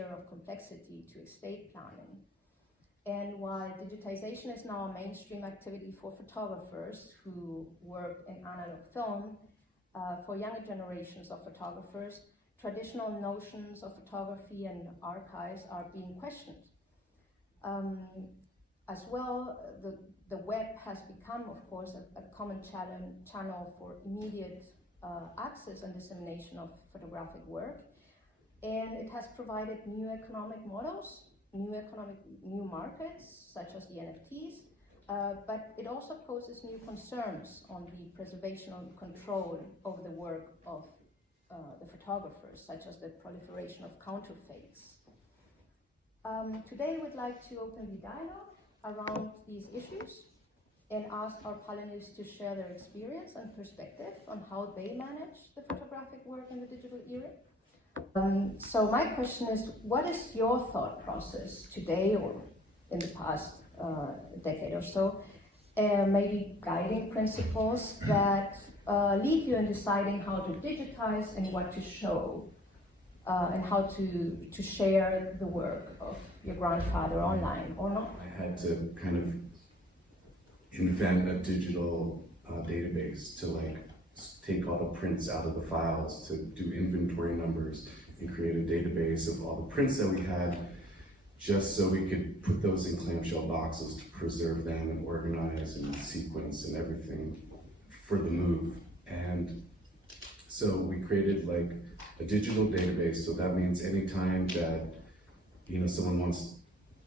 of complexity to estate planning. And while digitization is now a mainstream activity for photographers who work in analog film, for younger generations of photographers, traditional notions of photography and archives are being questioned. As well, the web has become, of course, a common channel for immediate access and dissemination of photographic work. And it has provided new economic models, new markets, such as the NFTs, but it also poses new concerns on the preservation and control over the work of the photographers, such as the proliferation of counterfeits. Today we'd like to open the dialogue around these issues and ask our panelists to share their experience and perspective on how they manage the photographic work in the digital era. So my question is, what is your thought process today or in the past decade or so, maybe guiding principles that lead you in deciding how to digitize and what to show, and how to share the work of your grandfather online or not? I had to kind of invent a digital database to take all the prints out of the files, to do inventory numbers and create a database of all the prints that we had, just so we could put those in clamshell boxes to preserve them and organize and sequence and everything for the move. And so we created a digital database, so that means anytime that someone wants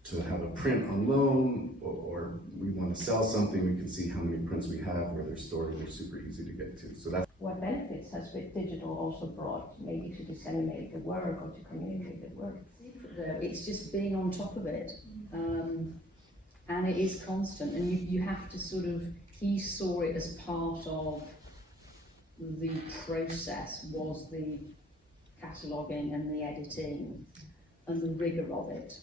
to have a print on loan or we want to sell something, we can see how many prints we have, where they're stored, and they're super easy to get to. So that's what benefits has digital also brought, maybe to disseminate the work or to communicate the work? It's just being on top of it, and it is constant, and you have to he saw it as part of the process, was the cataloguing and the editing and the rigour of it.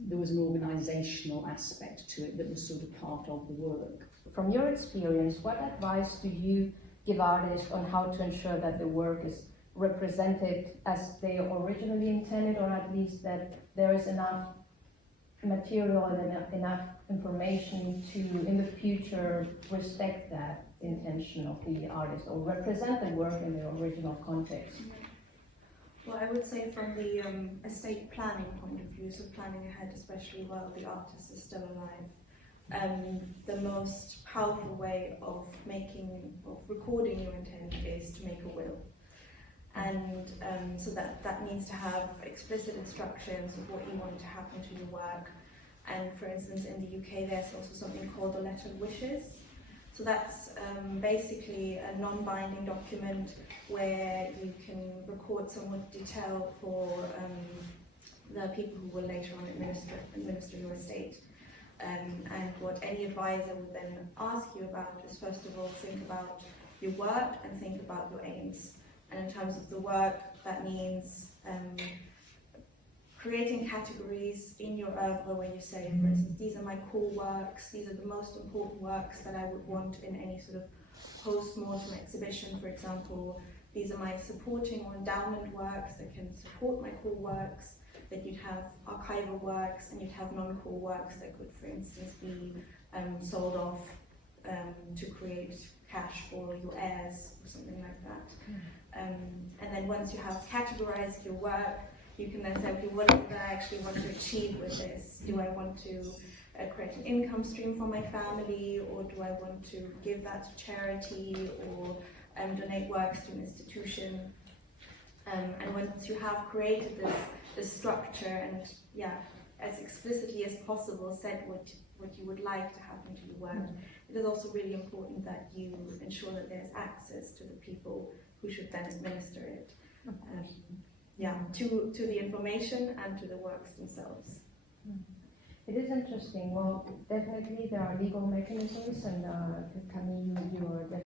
There was an organisational aspect to it that was part of the work. From your experience, what advice do you give artists on how to ensure that the work is represented as they originally intended, or at least that there is enough material and enough information to, in the future, respect that intention of the artist or represent the work in the original context? Well, I would say from the estate planning point of view, so planning ahead, especially while the artist is still alive, the most powerful way of recording your intent is to make a will. And so that needs to have explicit instructions of what you want to happen to your work. And for instance, in the UK, there's also something called a letter of wishes. So that's basically a non-binding document where you can record somewhat detail for the people who will later on administer your estate. And what any advisor would then ask you about is, first of all, think about your work and think about your aims. And in terms of the work, that means creating categories in your oeuvre where you say, for instance, these are my core works, these are the most important works that I would want in any post-mortem exhibition, for example. These are my supporting or endowment works that can support my core works. That you'd have archival works and you'd have non-core works that could, for instance, be sold off to create cash for your heirs or something like that. And then once you have categorized your work, you can then say, okay, what do I actually want to achieve with this? Do I want to create an income stream for my family, or do I want to give that to charity or donate works to an institution? And once you have created this structure and, as explicitly as possible said what you would like to happen to your work, it is also really important that you ensure that there's access to the people who should then administer it. To the information and to the works themselves. It is interesting. Well, definitely there are legal mechanisms, and Camille, you are